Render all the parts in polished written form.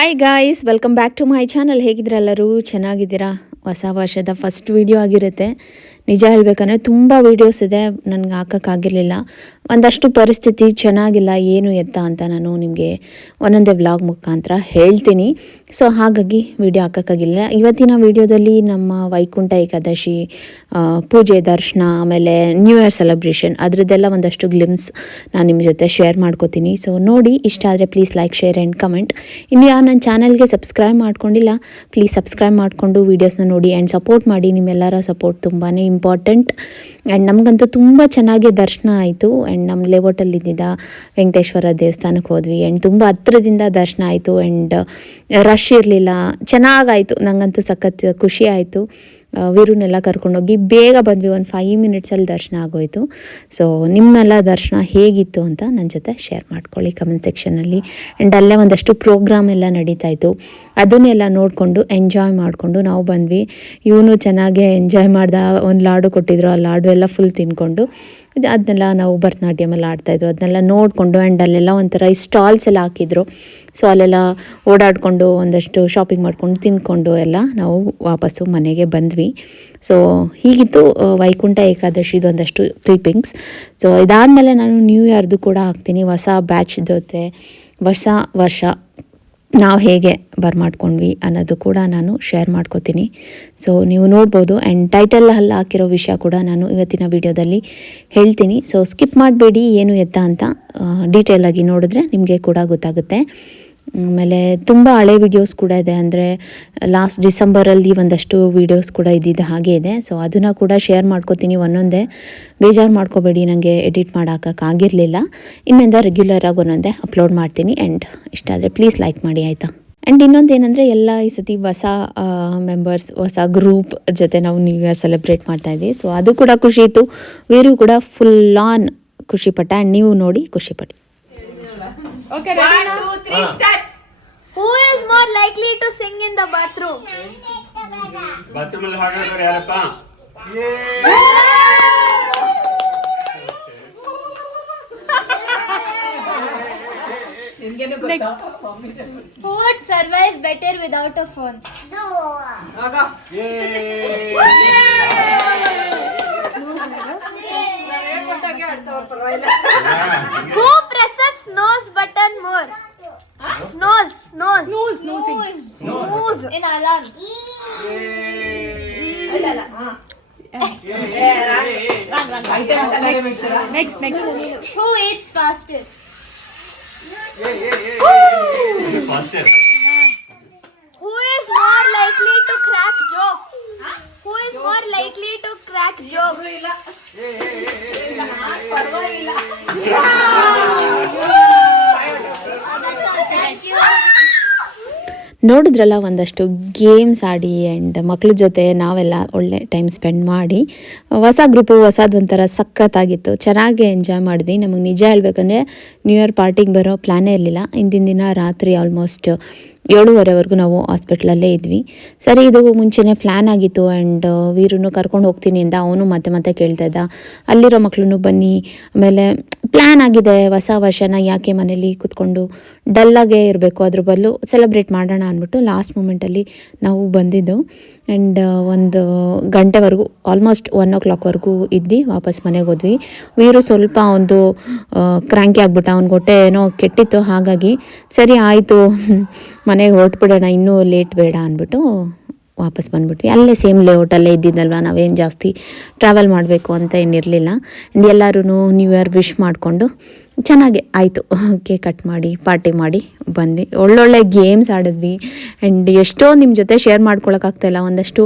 Hi guys, welcome back to my channel. ಹೇಗಿದ್ದೀರಾ ಎಲ್ಲರೂ? ಚೆನ್ನಾಗಿದ್ದೀರಾ? ಹೊಸ ವರ್ಷದ ಫಸ್ಟ್ ವಿಡಿಯೋ ಆಗಿರುತ್ತೆ. ನಿಜ ಹೇಳಬೇಕಂದ್ರೆ ತುಂಬ ವೀಡಿಯೋಸ್ ಇದೆ, ನನಗೆ ಹಾಕೋಕ್ಕಾಗಿರಲಿಲ್ಲ. ಒಂದಷ್ಟು ಪರಿಸ್ಥಿತಿ ಚೆನ್ನಾಗಿಲ್ಲ, ಏನು ಎತ್ತ ಅಂತ ನಾನು ನಿಮಗೆ ಒಂದೊಂದೇ ವ್ಲಾಗ್ ಮುಖಾಂತರ ಹೇಳ್ತೀನಿ. ಸೊ ಹಾಗಾಗಿ ವಿಡಿಯೋ ಹಾಕೋಕ್ಕಾಗಿಲ್ಲ. ಇವತ್ತಿನ ವಿಡಿಯೋದಲ್ಲಿ ನಮ್ಮ ವೈಕುಂಠ ಏಕಾದಶಿ ಪೂಜೆ, ದರ್ಶನ, ಆಮೇಲೆ ನ್ಯೂ ಇಯರ್ ಸೆಲೆಬ್ರೇಷನ್ ಅದರದ್ದೆಲ್ಲ ಒಂದಷ್ಟು ಗ್ಲಿಮ್ಸ್ ನಾನು ನಿಮ್ಮ ಜೊತೆ ಶೇರ್ ಮಾಡ್ಕೋತೀನಿ. ಸೊ ನೋಡಿ, ಇಷ್ಟ ಆದರೆ please like, share and comment. ಇನ್ನು ಯಾರು ನನ್ನ ಚಾನಲ್ಗೆ ಸಬ್ಸ್ಕ್ರೈಬ್ ಮಾಡ್ಕೊಂಡಿಲ್ಲ, ಪ್ಲೀಸ್ ಸಬ್ಸ್ಕ್ರೈಬ್ ಮಾಡಿಕೊಂಡು ವೀಡಿಯೋಸ್ನ ನೋಡಿ ಆ್ಯಂಡ್ ಸಪೋರ್ಟ್ ಮಾಡಿ. ನಿಮ್ಮೆಲ್ಲರ ಸಪೋರ್ಟ್ ತುಂಬಾ ಇಂಪಾರ್ಟೆಂಟ್. ಆ್ಯಂಡ್ ನಮಗಂತೂ ತುಂಬ ಚೆನ್ನಾಗಿ ದರ್ಶನ ಆಯಿತು. ಆ್ಯಂಡ್ ನಮ್ಮ ಲೇಔಟಲ್ಲಿ ಇದ್ದಿದ್ದ ವೆಂಕಟೇಶ್ವರ ದೇವಸ್ಥಾನಕ್ಕೆ ಹೋದ್ವಿ. ಆ್ಯಂಡ್ ತುಂಬ ಹತ್ರದಿಂದ ದರ್ಶನ ಆಯಿತು. ಆ್ಯಂಡ್ ರಶ್ ಇರಲಿಲ್ಲ, ಚೆನ್ನಾಗಾಯಿತು. ನನಗಂತೂ ಸಖತ್ ಖುಷಿ ಆಯಿತು. ವೀರುನೆಲ್ಲ ಕರ್ಕೊಂಡೋಗಿ ಬೇಗ ಬಂದ್ವಿ. ಒಂದು 5 ಮಿನಿಟ್ಸಲ್ಲಿ ದರ್ಶನ ಆಗೋಯಿತು. ಸೊ ನಿಮ್ಮೆಲ್ಲ ದರ್ಶನ ಹೇಗಿತ್ತು ಅಂತ ನನ್ನ ಜೊತೆ ಶೇರ್ ಮಾಡ್ಕೊಳ್ಳಿ ಕಮೆಂಟ್ ಸೆಕ್ಷನಲ್ಲಿ. ಆ್ಯಂಡ್ ಅಲ್ಲೇ ಒಂದಷ್ಟು ಪ್ರೋಗ್ರಾಮ್ ಎಲ್ಲ ನಡೀತಾಯಿತ್ತು, ಅದನ್ನೆಲ್ಲ ನೋಡಿಕೊಂಡು ಎಂಜಾಯ್ ಮಾಡಿಕೊಂಡು ನಾವು ಬಂದ್ವಿ. ಇವನು ಚೆನ್ನಾಗೇ ಎಂಜಾಯ್ ಮಾಡ್ದ. ಒಂದು ಲಾಡು ಕೊಟ್ಟಿದ್ರು, ಆ ಲಾಡು ಎಲ್ಲ ಫುಲ್ ತಿನ್ಕೊಂಡು ಅದನ್ನೆಲ್ಲ ನಾವು ಭರತನಾಟ್ಯಮ್ ಎಲ್ಲ ಆಡ್ತಾಯಿದ್ರು, ಅದನ್ನೆಲ್ಲ ನೋಡಿಕೊಂಡು. ಆ್ಯಂಡ್ ಅಲ್ಲೆಲ್ಲ ಒಂಥರ ಈ ಸ್ಟಾಲ್ಸ್ ಎಲ್ಲ ಹಾಕಿದ್ರು. ಸೊ ಅಲ್ಲೆಲ್ಲ ಓಡಾಡಿಕೊಂಡು ಒಂದಷ್ಟು ಶಾಪಿಂಗ್ ಮಾಡ್ಕೊಂಡು ತಿಂದ್ಕೊಂಡು ಎಲ್ಲ ನಾವು ವಾಪಸ್ಸು ಮನೆಗೆ ಬಂದ್ವಿ. ಸೊ ಹೀಗಿತ್ತು ವೈಕುಂಠ ಏಕಾದಶಿದು ಒಂದಷ್ಟು ಕ್ಲಿಪ್ಪಿಂಗ್ಸ್. ಸೊ ಇದಾದಮೇಲೆ ನಾನು ನ್ಯೂ ಇಯರ್ದು ಕೂಡ ಹಾಕ್ತೀನಿ. ಹೊಸ ಬ್ಯಾಚ್ ಜೊತೆ ಹೊಸ ವರ್ಷ ನಾವು ಹೇಗೆ ಬರ್ಮಾಡ್ಕೊಂಡ್ವಿ ಅನ್ನೋದು ಕೂಡ ನಾನು ಶೇರ್ ಮಾಡ್ಕೋತೀನಿ. ಸೊ ನೀವು ನೋಡ್ಬೋದು. ಆ್ಯಂಡ್ ಟೈಟಲಲ್ಲಿ ಹಾಕಿರೋ ವಿಷಯ ಕೂಡ ನಾನು ಇವತ್ತಿನ ವಿಡಿಯೋದಲ್ಲಿ ಹೇಳ್ತೀನಿ. ಸೊ ಸ್ಕಿಪ್ ಮಾಡಬೇಡಿ, ಏನು ಎತ್ತ ಅಂತ ಡೀಟೇಲಾಗಿ ನೋಡಿದ್ರೆ ನಿಮಗೆ ಕೂಡ ಗೊತ್ತಾಗುತ್ತೆ. ಆಮೇಲೆ ತುಂಬ ಹಳೆ ವೀಡಿಯೋಸ್ ಕೂಡ ಇದೆ, ಅಂದರೆ ಲಾಸ್ಟ್ ಡಿಸೆಂಬರಲ್ಲಿ ಒಂದಷ್ಟು ವೀಡಿಯೋಸ್ ಕೂಡ ಇದ್ದಿದ್ದು ಹಾಗೆ ಇದೆ. ಸೊ ಅದನ್ನು ಕೂಡ ಶೇರ್ ಮಾಡ್ಕೋತೀನಿ ಒಂದೊಂದೇ. ಬೇಜಾರು ಮಾಡ್ಕೋಬೇಡಿ, ನನಗೆ ಎಡಿಟ್ ಮಾಡೋಕ್ಕಾಗಿರಲಿಲ್ಲ. ಇನ್ಮೇಲಿಂದ ರೆಗ್ಯುಲರಾಗಿ ಒಂದೊಂದೇ ಅಪ್ಲೋಡ್ ಮಾಡ್ತೀನಿ. ಆ್ಯಂಡ್ ಇಷ್ಟ ಆದರೆ ಪ್ಲೀಸ್ ಲೈಕ್ ಮಾಡಿ, ಆಯಿತಾ? ಆ್ಯಂಡ್ ಇನ್ನೊಂದು ಏನಂದರೆ, ಎಲ್ಲ ಈ ಸತಿ ಹೊಸ ಮೆಂಬರ್ಸ್, ಹೊಸ ಗ್ರೂಪ್ ಜೊತೆ ನಾವು ನ್ಯೂ ಇಯರ್ ಸೆಲೆಬ್ರೇಟ್ ಮಾಡ್ತಾಯಿದ್ವಿ. ಸೊ ಅದು ಕೂಡ ಖುಷಿ ಇತ್ತು. ವೀರು ಕೂಡ ಫುಲ್ ಆನ್ ಖುಷಿಪಟ್ಟ. ಆ್ಯಂಡ್ ನೀವು ನೋಡಿ ಖುಷಿಪಡಿ. Okay, ready now? 1, 2, 3, start. Who is more likely to sing in the bathroom? Bathroom ಅಲ್ಲಿ ಹಾಡೋರು ಯಾರಪ್ಪ? Who would survive better without a phone? Who presses snooze button more? Snooze in alarm. Next. Who eats faster? Faster. Who is more likely to crack jokes? Who is more likely to crack jokes? Thank you. ನೋಡಿದ್ರಲ್ಲ, ಒಂದಷ್ಟು games ಆಡಿ and ಮಕ್ಳ ಜೊತೆ ನಾವೆಲ್ಲ ಒಳ್ಳೆ time spend ಮಾಡಿ ಹೊಸ group ಹೊಸದೊಂಥರ ಸಖತ್ತಾಗಿತ್ತು. ಚೆನ್ನಾಗಿ ಎಂಜಾಯ್ ಮಾಡಿದ್ವಿ. ನಮಗೆ ನಿಜ ಹೇಳಬೇಕಂದ್ರೆ ನ್ಯೂ ಇಯರ್ ಪಾರ್ಟಿಗೆ ಬರೋ ಪ್ಲ್ಯಾನೇ ಇರಲಿಲ್ಲ. ಹಿಂದಿನ ದಿನ ರಾತ್ರಿ ಆಲ್ಮೋಸ್ಟ್ 7:30ವರೆಗೂ ನಾವು ಹಾಸ್ಪಿಟ್ಲಲ್ಲೇ ಇದ್ವಿ. ಸರಿ, ಇದು ಮುಂಚೆನೇ ಪ್ಲ್ಯಾನ್ ಆಗಿತ್ತು. ಆ್ಯಂಡ್ ವೀರನ್ನು ಕರ್ಕೊಂಡು ಹೋಗ್ತೀನಿ ಅಂತ ಅವನು ಮತ್ತೆ ಕೇಳ್ತಾ ಇದ್ದ. ಅಲ್ಲಿರೋ ಮಕ್ಕಳು ಬನ್ನಿ, ಆಮೇಲೆ ಪ್ಲ್ಯಾನ್ ಆಗಿದೆ ಹೊಸ ವರ್ಷನ ಯಾಕೆ ಮನೇಲಿ ಕೂತ್ಕೊಂಡು ಡಲ್ಲಾಗೇ ಇರಬೇಕು, ಅದ್ರ ಬದಲು ಸೆಲೆಬ್ರೇಟ್ ಮಾಡೋಣ ಅಂದ್ಬಿಟ್ಟು ಲಾಸ್ಟ್ ಮೂಮೆಂಟಲ್ಲಿ ನಾವು ಬಂದಿದ್ದು. ಆ್ಯಂಡ್ 1 ಗಂಟೆವರೆಗೂ, ಆಲ್ಮೋಸ್ಟ್ 1 o'clockವರೆಗೂ ಇದ್ದು ವಾಪಸ್ ಮನೆಗೆ ಹೋದ್ವಿ. ವೀರು ಸ್ವಲ್ಪ ಒಂದು ಕ್ರ್ಯಾಂಕಿ ಆಗ್ಬಿಟ್ಟ, ಅವ್ನಿಗೆ ಹೊಟ್ಟೆ ಏನೋ ಕೆಟ್ಟಿತ್ತು. ಹಾಗಾಗಿ ಸರಿ ಆಯಿತು, ಮನೆಗೆ ಹೊರಟ್ಬಿಡೋಣ, ಇನ್ನೂ ಲೇಟ್ ಬೇಡ ಅಂದ್ಬಿಟ್ಟು ವಾಪಸ್ ಬಂದುಬಿಟ್ವಿ. ಅಲ್ಲೇ ಸೇಮ್ ಲೇಔಟಲ್ಲೇ ಇದ್ದಿದ್ದಲ್ವ, ನಾವೇನು ಜಾಸ್ತಿ ಟ್ರಾವೆಲ್ ಮಾಡಬೇಕು ಅಂತ ಏನಿರಲಿಲ್ಲ. ಆ್ಯಂಡ್ ಎಲ್ಲರೂ ನ್ಯೂ ಇಯರ್ ವಿಶ್ ಮಾಡಿಕೊಂಡು ಚೆನ್ನಾಗೆ ಆಯಿತು. ಕೇಕ್ ಕಟ್ ಮಾಡಿ ಪಾರ್ಟಿ ಮಾಡಿ ಬಂದ್ವಿ. ಒಳ್ಳೊಳ್ಳೆ ಗೇಮ್ಸ್ ಆಡಿದ್ವಿ. ಆ್ಯಂಡ್ ಎಷ್ಟೋ ನಿಮ್ಮ ಜೊತೆ ಶೇರ್ ಮಾಡ್ಕೊಳಕ್ಕಾಗ್ತಾಯಿಲ್ಲ, ಒಂದಷ್ಟು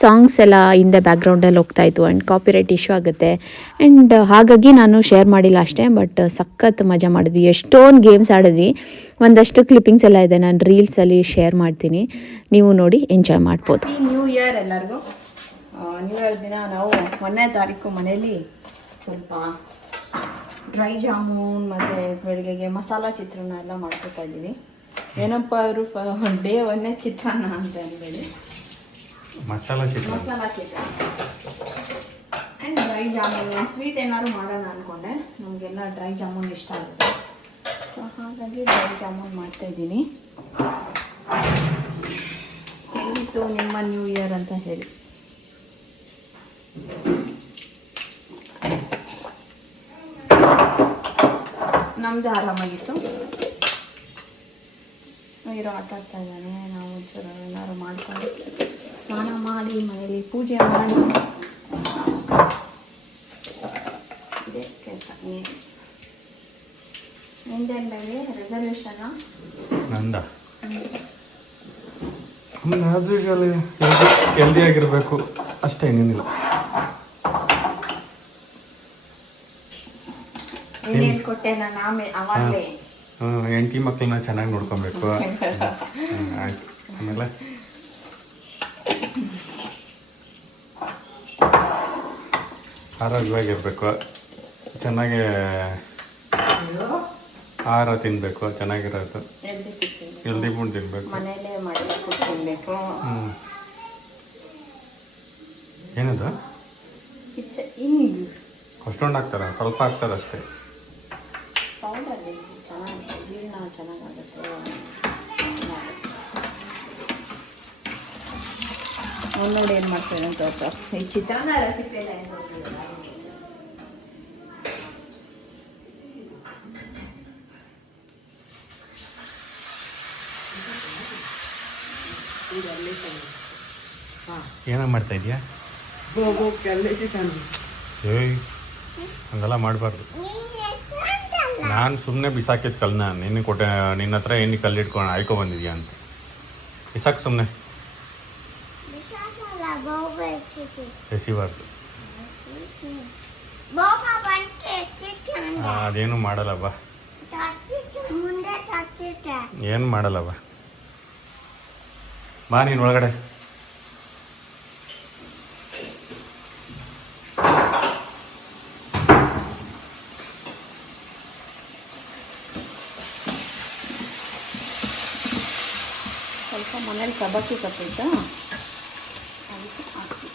ಸಾಂಗ್ಸ್ ಎಲ್ಲ ಹಿಂದೆ ಬ್ಯಾಕ್ಗ್ರೌಂಡಲ್ಲಿ ಹೋಗ್ತಾಯಿತ್ತು. ಆ್ಯಂಡ್ ಕಾಪಿರೈಟ್ ಇಶ್ಯೂ ಆಗುತ್ತೆ. ಆ್ಯಂಡ್ ಹಾಗಾಗಿ ನಾನು ಶೇರ್ ಮಾಡಿಲ್ಲ ಅಷ್ಟೇ. ಬಟ್ ಸಖತ್ ಮಜಾ ಮಾಡಿದ್ವಿ, ಎಷ್ಟೊಂದು ಗೇಮ್ಸ್ ಆಡಿದ್ವಿ. ಒಂದಷ್ಟು ಕ್ಲಿಪ್ಪಿಂಗ್ಸ್ ಎಲ್ಲ ಇದೆ, ನಾನು ರೀಲ್ಸಲ್ಲಿ ಶೇರ್ ಮಾಡ್ತೀನಿ, ನೀವು ನೋಡಿ ಎಂಜಾಯ್ ಮಾಡ್ಬೋದು. ನ್ಯೂ ಇಯರ್ ಎಲ್ಲರಿಗೂ. ನ್ಯೂ ಇಯರ್ ದಿನ ನಾವು 1ನೇ ತಾರೀಕು ಮನೇಲಿ ಸ್ವಲ್ಪ ಡ್ರೈ ಜಾಮೂನ್ ಮತ್ತು ಬೆಳಗ್ಗೆಗೆ ಮಸಾಲ ಚಿತ್ರಾನ್ನ ಎಲ್ಲ ಮಾಡ್ಕೊತಾ ಇದ್ದೀವಿ. ಏನಪ್ಪ ಅವರು ಡೇ 1ನೇ ಚಿತ್ರಾನ್ನ ಅಂತ ಅಂದ್ಬೇಡಿ, ಮಸಾಲ ಚಿತ್ರಾನ್ನ ಆ್ಯಂಡ್ ಡ್ರೈ ಜಾಮೂನ್. ಸ್ವೀಟ್ ಏನಾದ್ರು ಮಾಡೋಣ ಅಂದ್ಕೊಂಡೆ, ನಮಗೆಲ್ಲ ಡ್ರೈ ಜಾಮೂನ್ ಇಷ್ಟ ಆಗುತ್ತೆ. ಸೊ ಹಾಗಾಗಿ ಡ್ರೈ ಜಾಮೂನ್ ಮಾಡ್ತಾಯಿದ್ದೀನಿ. ನ್ಯೂ ಇಯರ್ ಅಂತ ಹೇಳಿ. ನಮ್ಮದು ಆರಾಮಾಗಿತ್ತು. ನೀರು ಆಟ ಆಡ್ತಾ ಇದ್ದಾನೆ. ನಾವು ಒಂಚೂರು ಏನಾದ್ರು ಮಾಡ್ಕೊಂಡು ಸ್ನಾನ ಮಾಡಿ ಮನೇಲಿ ಪೂಜೆ ಮಾಡಿ ಇದೇ ಕೆಲಸ. ನಿಂದೇನು ಬೇರೆ ರೆಸಲ್ಯೂಷನಾ? ನಂದ ಆಸ್ ಯೂಶುವಲ್ ಹೆಲ್ದಿ ಆಗಿರಬೇಕು ಅಷ್ಟೇ, ಏನೇನಿಲ್ಲ. ಏನೇನು ಕೊಟ್ಟೆ ನಾನು ಅವಾಗಲೇ ಹೆಂಡತಿ ಮಕ್ಕಳನ್ನ ಚೆನ್ನಾಗಿ ನೋಡ್ಕೊಬೇಕು. ಆಯ್ತು. ಆಮೇಲೆ ಆರೋಗ್ಯವಾಗಿರ್ಬೇಕು, ಚೆನ್ನಾಗಿ ಆಹಾರ ತಿನ್ನಬೇಕು, ಚೆನ್ನಾಗಿರೋದು ಹೆಲ್ದಿ ಫುಡ್ ತಿನ್ನಬೇಕು. ಮನೇಲೇ ಮಾಡಿ ತಿನ್ನಬೇಕು. ಏನದು ಹಿಂಗ್ ಅಷ್ಟೊಂದು ಹಾಕ್ತಾರೆ? ಸ್ವಲ್ಪ ಹಾಕ್ತಾರೆ ಅಷ್ಟೇ. ಪೌಡರ್ ಚೆನ್ನಾಗಿ ಜೀರ್ಣ ಚೆನ್ನಾಗಾಗುತ್ತೆ. ನೋಡಿ ಏನು ಮಾಡ್ತೇನೆ ಅಂತ ಈ ಚಿತ್ರಾನ್ನ ರೆಸಿಪಿ ಎಲ್ಲ ಏನು ಏನೋ ಮಾಡ್ತಾ ಇದೆಯಾ? ಏಯ್ ಹಂಗೆಲ್ಲ ಮಾಡಬಾರ್ದು. ನಾನು ಸುಮ್ಮನೆ ಬಿಸಾಕಿದ ಕಲ್ಲನ್ನ ನಿನ್ನ ಕೊಟ್ಟೆ. ನಿನ್ನ ಹತ್ರ ಏನು ಕಲ್ಲಿಟ್ಕೊಂಡು ಆಯ್ಕೊ ಬಂದಿದ್ಯಾ ಅಂತ ಬಿಸಾಕು ಸುಮ್ಮನೆ. ಎಸಿಬಾರ್ದು. ಅದೇನು ಮಾಡಲ್ಲ ಬಾ, ಏನು ಮಾಡಲ್ಲ ಬಾ. ಬಾ ನೀನು ಒಳಗಡೆ. ಸ್ವಲ್ಪ ಮನೇಲಿ ಸಬ್ಬಕ್ಕಿ ಸಪ್ಪಿತ್ತು, ಅದಕ್ಕೆ ಹಾಕಿ.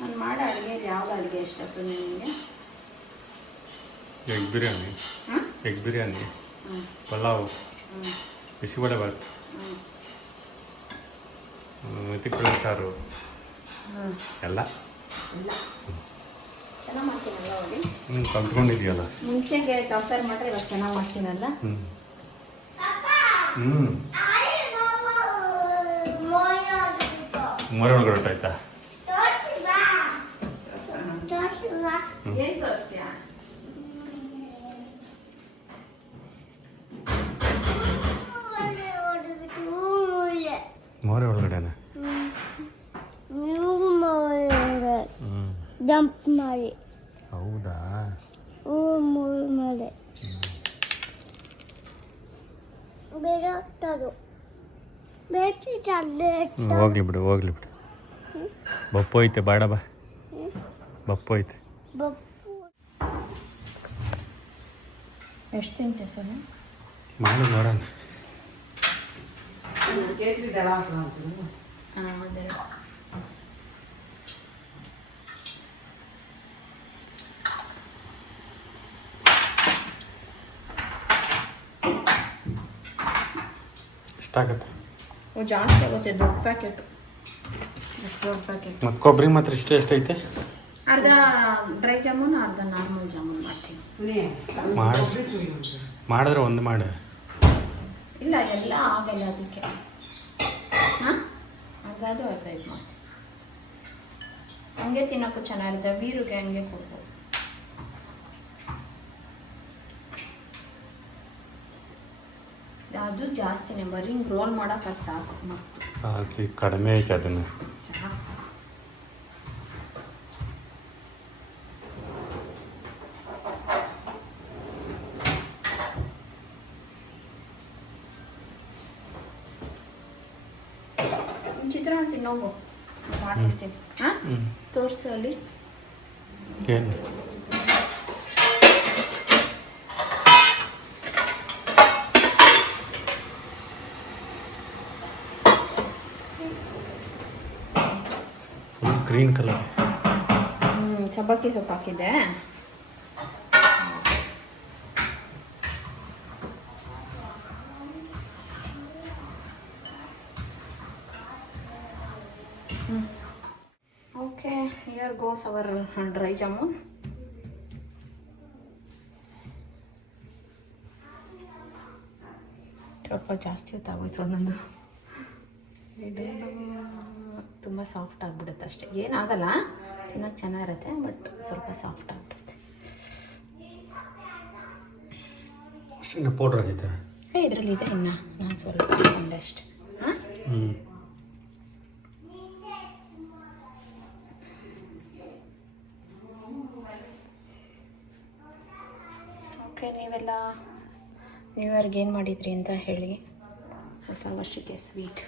ನಾನು ಮಾಡೋ ಅಡುಗೆಯಲ್ಲಿ ಯಾವ್ದು ಅಡುಗೆ ಇಷ್ಟ ಸುಮ್ಮನೆ ನಿಮಗೆ? ಎಗ್ ಬಿರಿಯಾನಿ, ಹಾಂ, ಎಗ್ ಬಿರಿಯಾನಿ, ಹ್ಞೂ, ಪಲಾವ್, ಹ್ಞೂ, ಬಿಸಿಬೇಳೆ ಬಾತ್, ಹ್ಞೂ, ಮೆತ್ತಿಪುಳಿ ಸಾರು ಹ್ಞೂ, ಎಲ್ಲ ಇಲ್ಲ ಚೆನ್ನಾಗಿ ಮಾಡ್ತೀನಲ್ಲ ಹೋಗಿ. ಕಲ್ತ್ಕೊಂಡಿದ್ಯಲ್ಲ. ಮುಂಚೆಗೆ ಕಂಪೇರ್ ಮಾಡಿದ್ರೆ ಇವಾಗ ಚೆನ್ನಾಗಿ ಮಾಡ್ತೀನಲ್ಲ. ಮೊರೆ ಒಳಗಡೆ ಹೊರಟಾಯ್ತಾ? ಏನು ತೋರಿಸ್ತೀಯಾ? ಮೊರೆ ಒಳಗಡೆನಾ? ಜಂಪ್ ಮಾಡಿ ಹೌದಾ? ಮೇಲೆ ಹೋಗ್ಲಿ ಬಿಡು, ಹೋಗ್ಲಿ ಬಿಡು. ಬಪ್ಪು ಐತೆ, ಬಾಡ ಬಾ. ಬಪ್ಪು ಐತೆ. ಎಷ್ಟು ತಿಂತೆ ಸೊನ್ನೆ ಮಾಡಿ ನೋಡೋಣ. ಹಾಂ, ಅದೇ ಎಷ್ಟಾಗುತ್ತೆ? ಜಾಸ್ತಿ ಆಗುತ್ತೆ. ದೊಡ್ಡ ಪ್ಯಾಕೆಟು. ಎಷ್ಟು ದೊಡ್ಡ ಪ್ಯಾಕೆಟ್? ಮತ್ತು ಕೊಬ್ಬರಿ ಮಾತ್ರ ಇಷ್ಟೇ ಎಷ್ಟೈತೆ? ಅರ್ಧ ಡ್ರೈ ಜಾಮೂನ್, ಅರ್ಧ ನಾರ್ಮಲ್ ಜಾಮೂನ್ ಮಾಡ್ತೀನಿ. ಮಾಡಿದ್ರೆ ಒಂದು ಮಾಡು. ಇಲ್ಲ, ಎಲ್ಲ ಆಗಲ್ಲ ಅದಕ್ಕೆ. ಹಾಂ, ಅರ್ಧದು ಅರ್ಧ ಇದು ಮಾಡ್ತೀನಿ. ಹಂಗೆ ತಿನ್ನೋಕ್ಕೂ ಚೆನ್ನಾಗಿರುತ್ತೆ. ವೀರಿಗೆ ಹಂಗೆ ಕೊಡ್ಬೋದು. ಅದು ಜಾಸ್ತಿನೇ, ಬರೀ ಹಿಂಗೆ ರೋಲ್ ಮಾಡೋಕೆ ಅದು ಸಾಕು. ಮಸ್ತು. ಅಲ್ಲಿ ಕಡಿಮೆ ಐತೆ ಅದನ್ನು. ಸಾಕು ಸಾಕು. ಚಿತ್ರಾನ್ನ ತಿನ್ನೋಗು ಮಾಡ್ಬಿಡ್ತೀನಿ. ಹಾಂ ತೋರಿಸು ಅಲ್ಲಿ. ಏನು ಗ್ರೀನ್ ಕಲರ್. ಸಬ್ಬಕ್ಕಿ ಸೊಪ್ಪು ಹಾಕಿದ್ದೆ. Okay, here goes our dry jamun. ಸ್ವಲ್ಪ ಜಾಸ್ತಿ ಹೊತ್ತಾಗೋಯ್ತು ಒಂದೊಂದು. ತುಂಬ ಸಾಫ್ಟ್ ಆಗಿಬಿಡುತ್ತೆ ಅಷ್ಟೇ, ಏನಾಗಲ್ಲ, ತಿನ್ನೋಕ್ಕೆ ಚೆನ್ನಾಗಿರುತ್ತೆ, ಬಟ್ ಸ್ವಲ್ಪ ಸಾಫ್ಟ್ ಆಗಿಬಿಡುತ್ತೆ. ಇನ್ನು ಪೌಡ್ರ್ ಆಗೈತೆ ಇದರಲ್ಲಿದೆ, ಇನ್ನು ನಾನು ಸ್ವಲ್ಪ ಹಾಕೊಂಡೆ ಅಷ್ಟೆ. ಹಾಂ ಓಕೆ, ನೀವೆಲ್ಲ ನ್ಯೂ ಇಯರ್ಗೆ ಏನು ಮಾಡಿದ್ರಿ ಅಂತ ಹೇಳಿ. ಹೊಸ ವರ್ಷಕ್ಕೆ ಸ್ವೀಟ್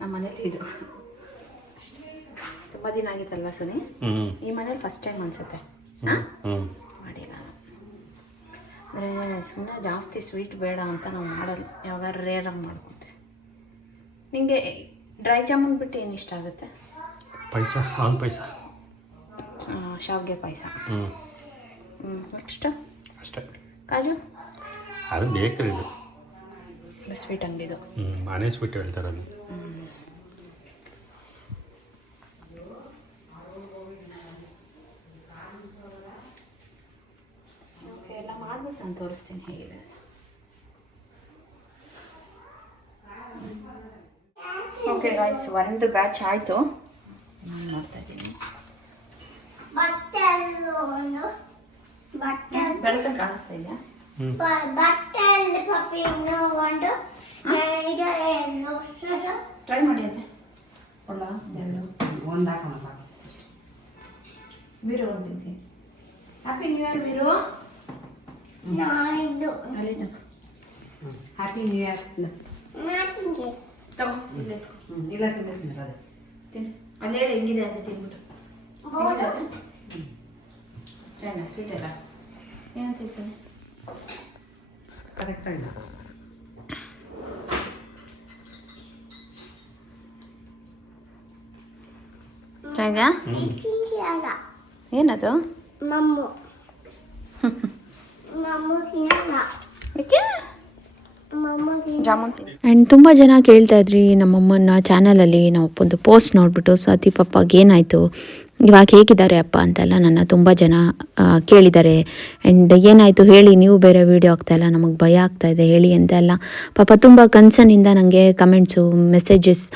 ನಮ್ಮ ಮನೇಲಿ ಇದು ಅಷ್ಟೇ. ತುಂಬ ದಿನ ಆಗಿತ್ತಲ್ವ ಸುನಿ? ಈ ಮನೇಲಿ ಫಸ್ಟ್ ಟೈಮ್ ಅನಿಸುತ್ತೆ ಮಾಡಿಲ್ಲ. ಅಂದರೆ ಸುಮ್ಮನೆ ಜಾಸ್ತಿ ಸ್ವೀಟ್ ಬೇಡ ಅಂತ ನಾವು ಮಾಡಲ್ಲ, ಯಾವಾಗ ರೇರಾಗಿ ಮಾಡ್ಕೊತೀವಿ. ನಿಮಗೆ ಡ್ರೈ ಜಾಮೂನ್ ಬಿಟ್ಟು ಏನು ಇಷ್ಟ ಆಗುತ್ತೆ? ಪಾಯಸ, ಹಾಲು ಪಾಯಸ, ಶಾವಿಗೆ ಪಾಯಸ. ನೆಕ್ಸ್ಟ್ ಅಷ್ಟೇ. ಕಾಜು ಅದು ಬೇಕ್ರಿ ಇದು ಸ್ವೀಟ್ ಅಂಗಡಿದು. ಮನೆ ಸ್ವೀಟ್ ಹೇಳ್ತಾರೆ ಅದು. ಓಕೆ, ಎಲ್ಲ ಮಾಡ್ಬಿಟ್ಟು ನಾನು ತೋರಿಸ್ತೀನಿ ಹೇಗಿದೆ ಅಂತ. ಓಕೆ ಗಾಯ್ಸ್, ಒಂದು ಬ್ಯಾಚ್ ಆಯಿತು. ನೋಡ್ತಾ ಇದ್ದೀನಿ, ಬೆಳಗ್ಗೆ ಕಾಣಿಸ್ತಾ ಇದೆಯಾ? ಟ್ರೈ ಮಾಡಿ ಅದೇ ಒಳ್ಳ ಬೀರು ಒಂದು ತಿನ್ಸಿ. Happy new year Beeru. Happy new year. ತಗೋ ಇಲ್ಲ ತಿನ್ನ ತಿನ್ನು. ಅಲ್ಲಿ ಹೇಳಿ ಹೆಂಗಿದೆ ಅಂತ ತಿನ್ಬಿಟ್ಟು. ಚೆನ್ನಾಗಿ ಸ್ವೀಟ್ ಎಲ್ಲ ಏನು ತಿನ್ಸು ಕರೆಕ್ಟಾಗಿ. ಚೆನ್ನಾಗಿದೆಯಾ? ಏನದು? ಏಕೆ? ಜಾಮೂನ್ ತಿನ್ನಿ. ಆ್ಯಂಡ್ ತುಂಬ ಜನ ಕೇಳ್ತಾ ಇದ್ರಿ ನಮ್ಮಮ್ಮನ ಚಾನಲಲ್ಲಿ ನಾವೊಂದು ಪೋಸ್ಟ್ ನೋಡಿಬಿಟ್ಟು, ಸ್ವಾತಿ ಪಪ್ಪಗೆ ಏನಾಯಿತು, ಇವಾಗ ಹೇಗಿದ್ದಾರೆ ಅಪ್ಪ ಅಂತೆಲ್ಲ ನನ್ನ ತುಂಬ ಜನ ಕೇಳಿದ್ದಾರೆ. ಆ್ಯಂಡ್ ಏನಾಯಿತು ಹೇಳಿ, ನೀವು ಬೇರೆ ವೀಡಿಯೋ ಆಗ್ತಾಯಿಲ್ಲ, ನಮಗೆ ಭಯ ಆಗ್ತಾಯಿದೆ ಹೇಳಿ ಅಂತೆಲ್ಲ ಪಾಪ ತುಂಬ ಕನ್ಸರ್ನಿಂದ ನನಗೆ ಕಮೆಂಟ್ಸು, ಮೆಸೇಜಸ್,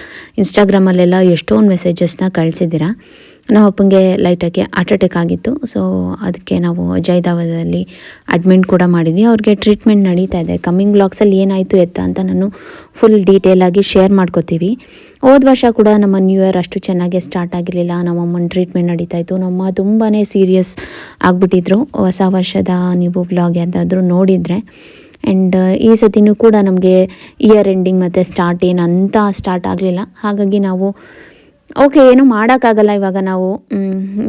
ಇನ್ಸ್ಟಾಗ್ರಾಮಲ್ಲೆಲ್ಲ ಎಷ್ಟೊಂದು ಮೆಸೇಜಸ್ನ ಕಳಿಸಿದ್ದೀರಾ. ನಮ್ಮ ಅಪ್ಪಂಗೆ ಲೈಟಾಗಿ ಹಾರ್ಟ್ ಅಟ್ಯಾಕ್ ಆಗಿತ್ತು. ಸೊ ಅದಕ್ಕೆ ನಾವು ಜಯದಾವದಲ್ಲಿ ಅಡ್ಮಿಟ್ ಕೂಡ ಮಾಡಿದ್ವಿ. ಅವ್ರಿಗೆ ಟ್ರೀಟ್ಮೆಂಟ್ ನಡೀತಾ ಇದೆ. ಕಮ್ಮಿಂಗ್ ಬ್ಲಾಗ್ಸಲ್ಲಿ ಏನಾಯಿತು ಎತ್ತ ಅಂತ ನಾನು ಫುಲ್ ಡೀಟೇಲಾಗಿ ಶೇರ್ ಮಾಡ್ಕೋತೀವಿ. ಹೋದ ವರ್ಷ ಕೂಡ ನಮ್ಮ ನ್ಯೂ ಇಯರ್ ಅಷ್ಟು ಚೆನ್ನಾಗೇ ಸ್ಟಾರ್ಟ್ ಆಗಿರಲಿಲ್ಲ. ನಮ್ಮಮ್ಮನ ಟ್ರೀಟ್ಮೆಂಟ್ ನಡೀತಾ ಇತ್ತು. ನಮ್ಮ ತುಂಬಾ ಸೀರಿಯಸ್ ಆಗಿಬಿಟ್ಟಿದ್ರು. ಹೊಸ ವರ್ಷದ ನೀವು ವ್ಲಾಗ್ ಯಾವುದಾದ್ರೂ ನೋಡಿದರೆ. ಆ್ಯಂಡ್ ಈ ಸತಿನೂ ಕೂಡ ನಮಗೆ ಇಯರ್ ಎಂಡಿಂಗ್ ಮತ್ತು ಸ್ಟಾರ್ಟ್ ಆಗಲಿಲ್ಲ. ಹಾಗಾಗಿ ನಾವು ಓಕೆ, ಏನೂ ಮಾಡೋಕ್ಕಾಗಲ್ಲ. ಇವಾಗ ನಾವು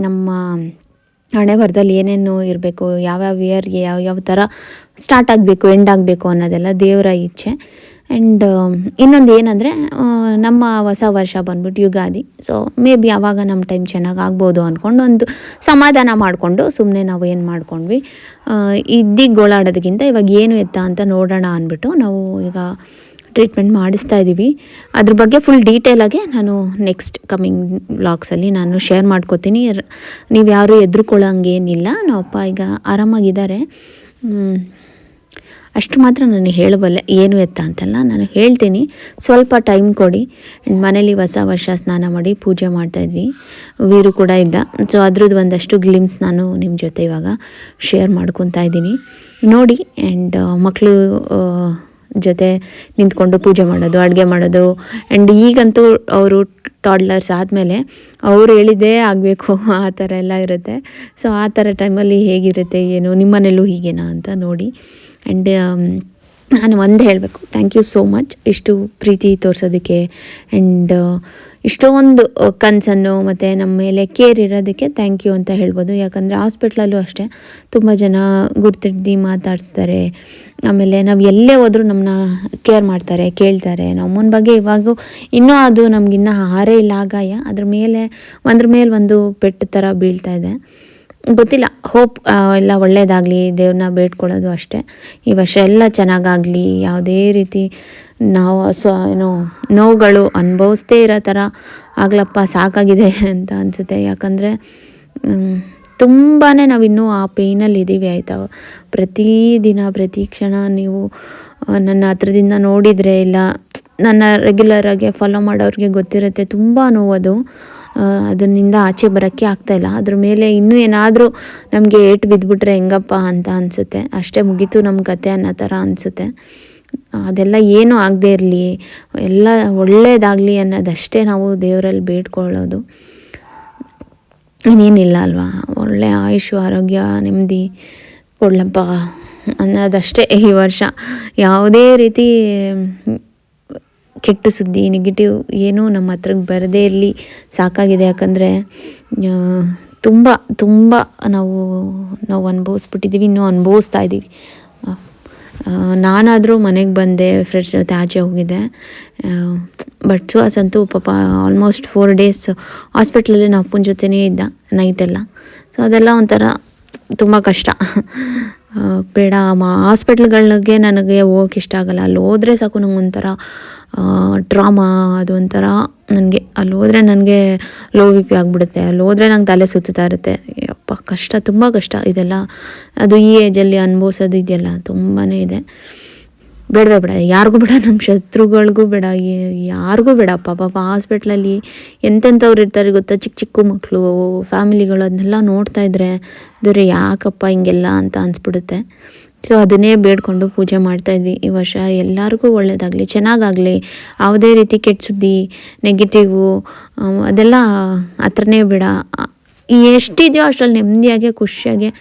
ನಮ್ಮ ಹಣೆ ಬರದಲ್ಲಿ ಏನೇನು ಇರಬೇಕು, ಯಾವ್ಯಾವ ಇಯರ್ಗೆ ಯಾವ ಥರ ಸ್ಟಾರ್ಟ್ ಆಗಬೇಕು, ಎಂಡ್ ಆಗಬೇಕು ಅನ್ನೋದೆಲ್ಲ ದೇವರ ಇಚ್ಛೆ. ಆ್ಯಂಡ್ ಇನ್ನೊಂದು ಏನಂದರೆ, ನಮ್ಮ ಹೊಸ ವರ್ಷ ಬಂದ್ಬಿಟ್ಟು ಯುಗಾದಿ. ಸೊ ಮೇ ಬಿ ಆವಾಗ ನಮ್ಮ ಟೈಮ್ ಚೆನ್ನಾಗಿ ಆಗ್ಬೋದು ಅಂದ್ಕೊಂಡು ಒಂದು ಸಮಾಧಾನ ಮಾಡಿಕೊಂಡು ಸುಮ್ಮನೆ ನಾವು ಏನು ಮಾಡ್ಕೊಂಡ್ವಿ, ಇದ್ದಿಗೆ ಗೋಳಾಡೋದಕ್ಕಿಂತ ಇವಾಗ ಏನು ಎತ್ತ ಅಂತ ನೋಡೋಣ ಅಂದ್ಬಿಟ್ಟು ನಾವು ಈಗ ಟ್ರೀಟ್ಮೆಂಟ್ ಮಾಡಿಸ್ತಾ ಇದ್ದೀವಿ. ಅದ್ರ ಬಗ್ಗೆ ಫುಲ್ ಡೀಟೇಲಾಗೆ ನಾನು ನೆಕ್ಸ್ಟ್ ಕಮ್ಮಿಂಗ್ ವ್ಲಾಗ್ಸಲ್ಲಿ ನಾನು ಶೇರ್ ಮಾಡ್ಕೋತೀನಿ. ನೀವು ಯಾರೂ ಹೆದ್ರುಕೊಳ್ಳೋಂಗೇನಿಲ್ಲ. ನಮ್ಮಪ್ಪ ಈಗ ಆರಾಮಾಗಿದ್ದಾರೆ. ಅಷ್ಟು ಮಾತ್ರ ನಾನು ಹೇಳಬಲ್ಲೆ, ಏನು ಎತ್ತ ಅಂತೆಲ್ಲ ನಾನು ಹೇಳ್ತೀನಿ. ಸ್ವಲ್ಪ ಟೈಮ್ ಕೊಡಿ. ಮನೇಲಿ ಹೊಸ ವರ್ಷ ಸ್ನಾನ ಮಾಡಿ ಪೂಜೆ ಮಾಡ್ತಾಯಿದ್ವಿ. ವೀರು ಕೂಡ ಇದ್ದ. ಸೊ ಅದ್ರದ್ದು ಒಂದಷ್ಟು ಗ್ಲಿಮ್ಸ್ ನಾನು ನಿಮ್ಮ ಜೊತೆ ಇವಾಗ ಶೇರ್ ಮಾಡ್ಕೊತಾ ಇದ್ದೀನಿ, ನೋಡಿ. ಆ್ಯಂಡ್ ಮಕ್ಕಳು ಜೊತೆ ನಿಂತ್ಕೊಂಡು ಪೂಜೆ ಮಾಡೋದು, ಅಡುಗೆ ಮಾಡೋದು. ಆ್ಯಂಡ್ ಈಗಂತೂ ಅವರು ಟಾಡ್ಲರ್ಸ್ ಆದಮೇಲೆ ಅವ್ರು ಹೇಳಿದ್ದೇ ಆಗಬೇಕು, ಆ ಥರ ಎಲ್ಲ ಇರುತ್ತೆ. ಸೊ ಆ ಥರ ಟೈಮಲ್ಲಿ ಹೇಗಿರುತ್ತೆ ಏನು, ನಿಮ್ಮನೇಲೂ ಹೀಗೇನಾ ಅಂತ ನೋಡಿ. ಆ್ಯಂಡ್ ನಾನು ಒಂದು ಹೇಳಬೇಕು, ಥ್ಯಾಂಕ್ ಯು ಸೋ ಮಚ್ ಇಷ್ಟು ಪ್ರೀತಿ ತೋರಿಸೋದಕ್ಕೆ. ಆ್ಯಂಡ್ ಇಷ್ಟೊಂದು ಕನಸನ್ನು ಮತ್ತು ನಮ್ಮ ಮೇಲೆ ಕೇರ್ ಇರೋದಕ್ಕೆ ಥ್ಯಾಂಕ್ ಯು ಅಂತ ಹೇಳ್ಬೋದು. ಯಾಕಂದರೆ ಹಾಸ್ಪಿಟ್ಲಲ್ಲೂ ಅಷ್ಟೇ ತುಂಬ ಜನ ಗುರ್ತಿಡ್ದು ಮಾತಾಡಿಸ್ತಾರೆ. ಆಮೇಲೆ ನಾವು ಎಲ್ಲೇ ಹೋದರೂ ನಮ್ಮನ್ನ ಕೇರ್ ಮಾಡ್ತಾರೆ, ಕೇಳ್ತಾರೆ. ನಮ್ಮನ ಬಗ್ಗೆ ಇವಾಗೂ ಇನ್ನೂ ಅದು ನಮಗಿನ್ನೂ ಹಾರೇ ಇಲ್ಲ ಆ ಗಾಯ. ಅದ್ರ ಮೇಲೆ ಒಂದು ಪೆಟ್ಟು ಥರ ಬೀಳ್ತಾ ಇದೆ. ಗೊತ್ತಿಲ್ಲ, ಹೋಪ್ ಎಲ್ಲ ಒಳ್ಳೆಯದಾಗಲಿ, ದೇವ್ರನ್ನ ಬೇಡ್ಕೊಳ್ಳೋದು ಅಷ್ಟೇ. ಈ ವರ್ಷ ಎಲ್ಲ ಚೆನ್ನಾಗಾಗಲಿ, ಯಾವುದೇ ರೀತಿ ನಾವು ನೋವುಗಳು ಅನುಭವಿಸ್ತೇ ಇರೋ ಥರ ಆಗ್ಲಪ್ಪ, ಸಾಕಾಗಿದೆ ಅಂತ ಅನಿಸುತ್ತೆ. ಯಾಕಂದರೆ ತುಂಬಾ ನಾವಿನ್ನೂ ಆ ಪೇಯ್ನಲ್ಲಿ ಇದ್ದೀವಿ ಆಯಿತಾ. ಪ್ರತಿದಿನ ಪ್ರತಿ ಕ್ಷಣ ನೀವು ನನ್ನ ಹತ್ರದಿಂದ ನೋಡಿದರೆ, ಇಲ್ಲ ನನ್ನ ರೆಗ್ಯುಲರಾಗಿ ಫಾಲೋ ಮಾಡೋರಿಗೆ ಗೊತ್ತಿರುತ್ತೆ, ತುಂಬ ನೋವದು. ಅದರಿಂದ ಆಚೆ ಬರೋಕ್ಕೆ ಆಗ್ತಾಯಿಲ್ಲ. ಅದ್ರ ಮೇಲೆ ಇನ್ನೂ ಏನಾದರೂ ನಮಗೆ ಏಟು ಬಿದ್ದುಬಿಟ್ರೆ ಹೆಂಗಪ್ಪ ಅಂತ ಅನಿಸುತ್ತೆ. ಅಷ್ಟೇ ಮುಗೀತು ನಮ್ಮ ಕತೆ ಅನ್ನೋ ಥರ ಅನಿಸುತ್ತೆ. ಅದೆಲ್ಲ ಏನೂ ಆಗದೇ ಇರಲಿ, ಎಲ್ಲ ಒಳ್ಳೆಯದಾಗಲಿ ಅನ್ನೋದಷ್ಟೇ ನಾವು ದೇವರಲ್ಲಿ ಬೇಡ್ಕೊಳ್ಳೋದು. ಇನ್ನೇನಿಲ್ಲ ಅಲ್ವಾ. ಒಳ್ಳೆಯ ಆಯುಷು, ಆರೋಗ್ಯ, ನೆಮ್ಮದಿ ಕೊಡ್ಲಪ್ಪ ಅನ್ನೋದಷ್ಟೇ ಈ ವರ್ಷ. ಯಾವುದೇ ರೀತಿ ಕೆಟ್ಟ ಸುದ್ದಿ, ನೆಗೆಟಿವ್ ಏನೂ ನಮ್ಮ ಹತ್ರಕ್ಕೆ ಬರದೇ ಇರಲಿ, ಸಾಕಾಗಿದೆ. ಯಾಕಂದರೆ ತುಂಬ ನಾವು ಅನುಭವಿಸ್ಬಿಟ್ಟಿದ್ದೀವಿ, ಇನ್ನೂ ಅನುಭವಿಸ್ತಾ ಇದ್ದೀವಿ. ನಾನಾದರೂ ಮನೆಗೆ ಬಂದೆ, ಫ್ರೆಂಡ್ಸ್ ಜೊತೆ ಆಚೆ ಹೋಗಿದ್ದೆ. ಬಟ್ ಸುಹಾಸಂತೂ ಪಾಪ ಆಲ್ಮೋಸ್ಟ್ 4 days ಹಾಸ್ಪಿಟ್ಲಲ್ಲಿ ನಾವು ಅಪ್ಪನ ಜೊತೆನೇ ಇದ್ದ ನೈಟೆಲ್ಲ. ಸೊ ಅದೆಲ್ಲ ಒಂಥರ ತುಂಬ ಕಷ್ಟ. ಬೇಡ ಹಾಸ್ಪಿಟ್ಲ್ಗಳಿಗೆ ನನಗೆ ಹೋಗೋಕೆ ಇಷ್ಟ ಆಗಲ್ಲ. ಅಲ್ಲಿ ಹೋದರೆ ಸಾಕು ನಂಗೊಂಥರ ಟ್ರಾಮಾ, ಅದು ಒಂಥರ ನನಗೆ ಅಲ್ಲಿ ಹೋದರೆ ನನಗೆ ಲೋ ಬಿ ಪಿ ಆಗಿಬಿಡುತ್ತೆ. ಅಲ್ಲಿ ಹೋದರೆ ನಂಗೆ ತಲೆ ಸುತ್ತಾ ಇರುತ್ತೆ. ಅಪ್ಪ ಕಷ್ಟ, ತುಂಬ ಕಷ್ಟ ಇದೆಲ್ಲ. ಅದು ಈ ಏಜಲ್ಲಿ ಅನುಭವಿಸೋದು ಇದೆಯಲ್ಲ ತುಂಬಾ ಇದೆ. ಬೇಡವೇ ಬೇಡ, ಯಾರಿಗೂ ಬೇಡ, ನಮ್ಮ ಶತ್ರುಗಳಿಗೂ ಬೇಡ, ಯಾರಿಗೂ ಬೇಡ. ಪಾಪ ಹಾಸ್ಪಿಟ್ಲಲ್ಲಿ ಎಂತೆಂಥವ್ರು ಇರ್ತಾರೆ ಗೊತ್ತಾ, ಚಿಕ್ಕ ಮಕ್ಕಳು, ಫ್ಯಾಮಿಲಿಗಳು, ಅದನ್ನೆಲ್ಲ ನೋಡ್ತಾ ಇದ್ರೆ ಅದ್ರ ಯಾಕಪ್ಪ ಹಿಂಗೆಲ್ಲ ಅಂತ ಅನಿಸ್ಬಿಡುತ್ತೆ. ಸೊ ಅದನ್ನೇ ಬೇಡ್ಕೊಂಡು ಪೂಜೆ ಮಾಡ್ತಾಯಿದ್ವಿ. ಈ ವರ್ಷ ಎಲ್ಲರಿಗೂ ಒಳ್ಳೆಯದಾಗಲಿ, ಚೆನ್ನಾಗಾಗಲಿ, ಯಾವುದೇ ರೀತಿ ಕೆಟ್ಟ ಸುದ್ದಿ, ನೆಗೆಟಿವು ಅದೆಲ್ಲ ಹತ್ರನೇ ಬೇಡ. ಎಷ್ಟಿದೆಯೋ ಅಷ್ಟರಲ್ಲಿ ನೆಮ್ಮದಿಯಾಗೆ, ಖುಷಿಯಾಗೆ,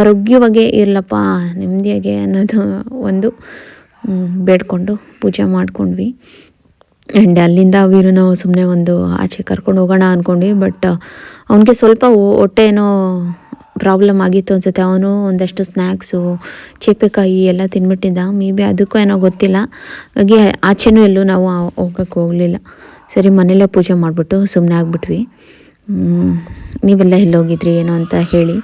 ಆರೋಗ್ಯವಾಗೇ ಇರಲಪ್ಪ, ನೆಮ್ಮದಿಯಾಗೆ ಅನ್ನೋದು ಒಂದು ಬೇಡ್ಕೊಂಡು ಪೂಜೆ ಮಾಡ್ಕೊಂಡ್ವಿ. ಆ್ಯಂಡ್ ಅಲ್ಲಿಂದ ವೀರು ನಾವು ಸುಮ್ಮನೆ ಒಂದು ಆಚೆ ಕರ್ಕೊಂಡು ಹೋಗೋಣ ಅಂದ್ಕೊಂಡ್ವಿ. ಬಟ್ ಅವನಿಗೆ ಸ್ವಲ್ಪ ಹೊಟ್ಟೆ ಏನೋ ಪ್ರಾಬ್ಲಮ್ ಆಗಿತ್ತು ಅನಿಸುತ್ತೆ. ಅವನು ಒಂದಷ್ಟು ಸ್ನ್ಯಾಕ್ಸು, ಚೇಪೆಕಾಯಿ ಎಲ್ಲ ತಿನ್ಬಿಟ್ಟಿದ್ದ. ಮೇ ಬಿ ಅದಕ್ಕೂ ಏನೋ ಗೊತ್ತಿಲ್ಲ. ಹಾಗೆ ಆಚೆನೂ ಎಲ್ಲೂ ನಾವು ಹೋಗೋಕ್ಕೆ ಹೋಗಲಿಲ್ಲ. ಸರಿ, ಮನೆಯಲ್ಲೇ ಪೂಜೆ ಮಾಡಿಬಿಟ್ಟು ಸುಮ್ಮನೆ ಆಗಿಬಿಟ್ವಿ. ನೀವೆಲ್ಲ ಎಲ್ಲೋಗಿದ್ರಿ ಏನೋ ಅಂತ ಹೇಳಿ.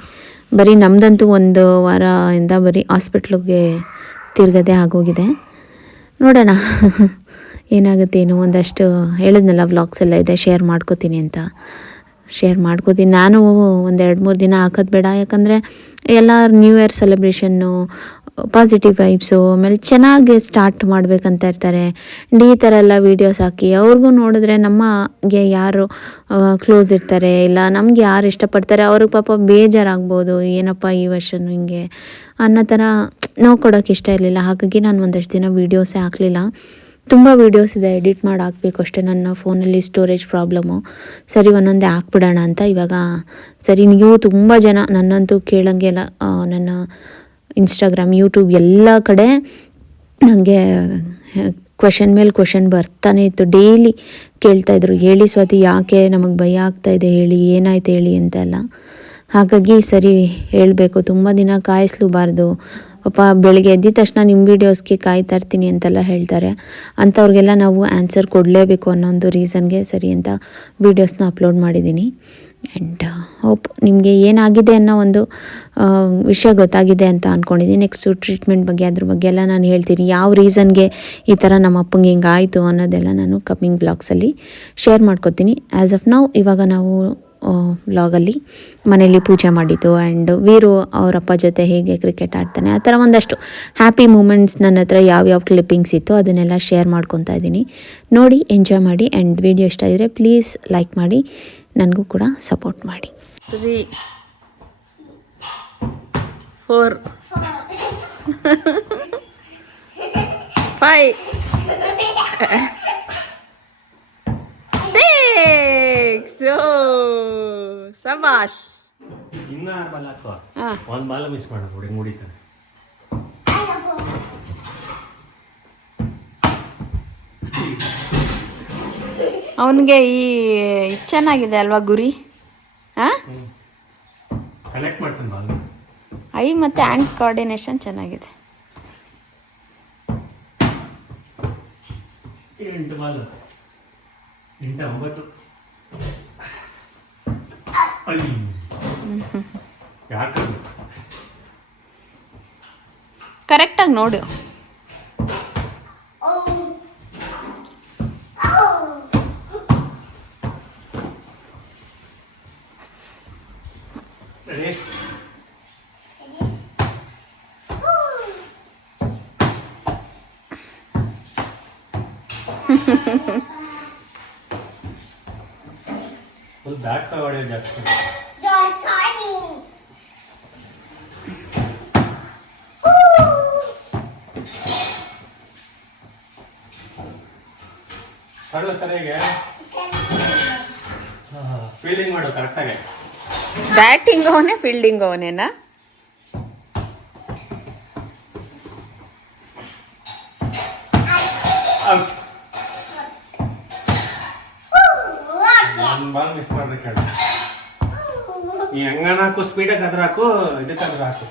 ಬರೀ ನಮ್ಮದಂತೂ 1 ವಾರದಿಂದ ಬರೀ ಹಾಸ್ಪಿಟ್ಲಿಗೆ ತಿರ್ಗದೆ ಆಗೋಗಿದೆ. ನೋಡೋಣ ಏನಾಗುತ್ತೆ ಏನೋ. ಒಂದಷ್ಟು ಹೇಳಿದ್ನಲ್ಲ, ವ್ಲಾಗ್ಸ್ ಎಲ್ಲ ಇದೆ, ಶೇರ್ ಮಾಡ್ಕೋತೀನಿ ಅಂತ. ಶೇರ್ ಮಾಡ್ಕೋತೀನಿ. ನಾನು 1-2-3 ದಿನ ಹಾಕೋದು ಬೇಡ. ಯಾಕಂದರೆ ಎಲ್ಲ ನ್ಯೂ ಇಯರ್ ಸೆಲೆಬ್ರೇಷನ್ನು, ಪಾಸಿಟಿವ್ ವೈಬ್ಸು, ಆಮೇಲೆ ಚೆನ್ನಾಗಿ ಸ್ಟಾರ್ಟ್ ಮಾಡಬೇಕಂತ ಇರ್ತಾರೆ. ಈ ಥರ ಎಲ್ಲ ವೀಡಿಯೋಸ್ ಹಾಕಿ ಅವ್ರಿಗೂ ನೋಡಿದ್ರೆ, ನಮಗೆ ಯಾರು ಕ್ಲೋಸ್ ಇರ್ತಾರೆ, ಇಲ್ಲ ನಮ್ಗೆ ಯಾರು ಇಷ್ಟಪಡ್ತಾರೆ, ಅವ್ರಿಗೆ ಪಾಪ ಬೇಜಾರಾಗ್ಬೋದು. ಏನಪ್ಪ ಈ ವರ್ಷನೂ ಹಿಂಗೆ ಅನ್ನೋ ಥರ ನೋವು ಕೊಡೋಕ್ಕೆ ಇಷ್ಟ ಇರಲಿಲ್ಲ. ಹಾಗಾಗಿ ನಾನು ಒಂದಷ್ಟು ದಿನ ವೀಡಿಯೋಸೇ ಹಾಕಲಿಲ್ಲ. ತುಂಬ ವೀಡಿಯೋಸ್ ಇದೆ, ಎಡಿಟ್ ಮಾಡಿ ಹಾಕಬೇಕು ಅಷ್ಟೇ. ನನ್ನ ಫೋನಲ್ಲಿ ಸ್ಟೋರೇಜ್ ಪ್ರಾಬ್ಲಮ್ಮು. ಸರಿ, ಒಂದೊಂದೇ ಹಾಕ್ಬಿಡೋಣ ಅಂತ ಇವಾಗ. ಸರಿ, ನೀವು ತುಂಬ ಜನ ನನ್ನಂತೂ ಕೇಳೋಂಗೆಲ್ಲ, ನನ್ನ ಇನ್ಸ್ಟಾಗ್ರಾಮ್, ಯೂಟ್ಯೂಬ್ ಎಲ್ಲ ಕಡೆ ನನಗೆ ಕ್ವೆಶನ್ ಮೇಲೆ ಕ್ವೆಶನ್ ಬರ್ತಾನೆ ಇತ್ತು. ಡೈಲಿ ಕೇಳ್ತಾಯಿದ್ರು, ಹೇಳಿ ಸ್ವಾತಿ, ಯಾಕೆ ನಮಗೆ ಭಯ ಆಗ್ತಾಯಿದೆ ಹೇಳಿ, ಏನಾಯ್ತು ಹೇಳಿ ಅಂತೆಲ್ಲ. ಹಾಗಾಗಿ ಸರಿ ಹೇಳಬೇಕು, ತುಂಬ ದಿನ ಕಾಯಿಸ್ಲೂಬಾರ್ದು. ಪಾಪ ಬೆಳಿಗ್ಗೆ ಎದ್ದಿದ ತಕ್ಷಣ ನಿಮ್ಮ ವೀಡಿಯೋಸ್ಗೆ ಕಾಯ್ತಾ ಇರ್ತೀನಿ ಅಂತೆಲ್ಲ ಹೇಳ್ತಾರೆ. ಅಂಥವ್ರಿಗೆಲ್ಲ ನಾವು ಆನ್ಸರ್ ಕೊಡಲೇಬೇಕು ಅನ್ನೋ ಒಂದು ರೀಸನ್ಗೆ ಸರಿ ಅಂತ ವೀಡಿಯೋಸ್ನ ಅಪ್ಲೋಡ್ ಮಾಡಿದ್ದೀನಿ. ಆ್ಯಂಡ್ ಹೋಪ್ ನಿಮಗೆ ಏನಾಗಿದೆ ಅನ್ನೋ ಒಂದು ವಿಷಯ ಗೊತ್ತಾಗಿದೆ ಅಂತ ಅಂದ್ಕೊಂಡಿದ್ದೀನಿ. ನೆಕ್ಸ್ಟು ಟ್ರೀಟ್ಮೆಂಟ್ ಬಗ್ಗೆ, ಅದ್ರ ಬಗ್ಗೆ ಎಲ್ಲ ನಾನು ಹೇಳ್ತೀನಿ. ಯಾವ ರೀಸನ್ಗೆ ಈ ಥರ ನಮ್ಮ ಅಪ್ಪಂಗೆ ಹಿಂಗೆ ಆಯಿತು ಅನ್ನೋದೆಲ್ಲ ನಾನು ಕಮ್ಮಿಂಗ್ ಬ್ಲಾಗ್ಸಲ್ಲಿ ಶೇರ್ ಮಾಡ್ಕೊತೀನಿ. ಆ್ಯಸ್ ಆಫ್ ನೌ ಇವಾಗ ನಾವು ವ್ಲಾಗಲ್ಲಿ ಮನೇಲಿ ಪೂಜೆ ಮಾಡಿದ್ದು, ಆ್ಯಂಡ್ ವೀರು ಅವರಪ್ಪ ಜೊತೆ ಹೇಗೆ ಕ್ರಿಕೆಟ್ ಆಡ್ತಾನೆ, ಆ ಥರ ಒಂದಷ್ಟು ಹ್ಯಾಪಿ ಮೂಮೆಂಟ್ಸ್ ನನ್ನ ಹತ್ರ ಯಾವ್ಯಾವ ಕ್ಲಿಪ್ಪಿಂಗ್ಸ್ ಇತ್ತು ಅದನ್ನೆಲ್ಲ ಶೇರ್ ಮಾಡ್ಕೊತಾ ಇದ್ದೀನಿ. ನೋಡಿ, ಎಂಜಾಯ್ ಮಾಡಿ. ಆ್ಯಂಡ್ ವಿಡಿಯೋ ಇಷ್ಟ ಆಗಿದ್ರೆ ಪ್ಲೀಸ್ ಲೈಕ್ ಮಾಡಿ, ನನಗೂ ಕೂಡ ಸಪೋರ್ಟ್ ಮಾಡಿ. 3, 4, 5, 6. ಸಬಾಷ್. ಇನ್ನೂ 6 ಬಾಲ್ ಹಾಕೋ. 1 ಬಾಲ್ ಮಿಸ್ ಮಾಡ ನೋಡಿ, ಮುಡಿತಾನೆ. ಅವನಿಗೆ ಈ ಚೆನ್ನಾಗಿದೆ ಅಲ್ವಾ ಗುರಿ ಹಾಂ ಕನೆಕ್ಟ್ ಮಾಡ್ತೀನಿ ಬಾಲ್ ಐ ಮತ್ತು ಹ್ಯಾಂಡ್ ಕೋಆರ್ಡಿನೇಷನ್ ಚೆನ್ನಾಗಿದೆ. 8 ಬಾಲ್ 8 9 ಯಾಕೆ ಕರೆಕ್ಟಾಗಿ ನೋಡು. ಫುಲ್ ಬ್ಯಾಕ್ ತಗೊಳ್ಳಿ ಜಾಸ್ತಿ. ಆಡು ಸರಿಯಾಗಿ ಫೀಲ್ಡಿಂಗ್ ಮಾಡು ಕರೆಕ್ಟಾಗಿ. ಬ್ಯಾಟಿಂಗ್ ಅವನೇ ಫೀಲ್ಡಿಂಗ್ ಅವನೇನಾ? ಔಟ್. ನಾನು ಬಾಲ್ ಮಿಸ್ ಮಾಡ್ದೆ ಕೇಳು. ನೀ ಹಂಗನ ಹಾಕು, ಸ್ಪೀಡಾಗಿ ಅದ್ರ ಹಾಕು, ಇದಕ್ಕೆ ಅದ್ರ ಹಾಕು.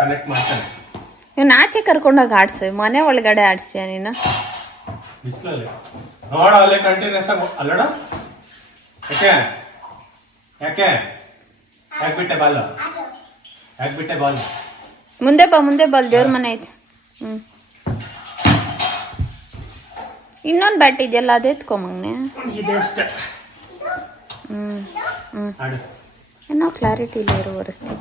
ಕನೆಕ್ಟ್ ಮಾಡ್ತಾನೆ. ಇವ್ನು ಆಚೆ ಕರ್ಕೊಂಡೋಗಿ ಆಡ್ಸು, ಮನೆ ಒಳಗಡೆ ಆಡಿಸ್ತೀಯ ನೀನು? ಬಿಸಿಲಲ್ಲಿ ನೋಡ ಅಲ್ಲೇ ಕಂಟಿನ್ಯೂಸ್ ಆಗಿ ಅಲ್ಲೋಡ. ಯಾಕೆ ಯಾಕೆ ಯಾಕೆ ಬಿಟ್ಟೆ ಬಾಲ್? ಯಾಕೆ ಬಿಟ್ಟೆ ಬಾಲ್? ಮುಂದೆ ಬಾ ದೇವ್ರ ಮನೆ ಐತೆ. ಇನ್ನೊಂದು ಬ್ಯಾಟ್ ಇದೆಯಲ್ಲ ಅದು ಎತ್ಕೊಂಬಂಗ್ನೆ. ಇದೆ ಅಷ್ಟೇ. ಆಡು. ಏನೋ ಕ್ಲಾರಿಟಿ ಇಲ್ಲ ಇರೋ ಒರೆಸ್ತೀವಿ.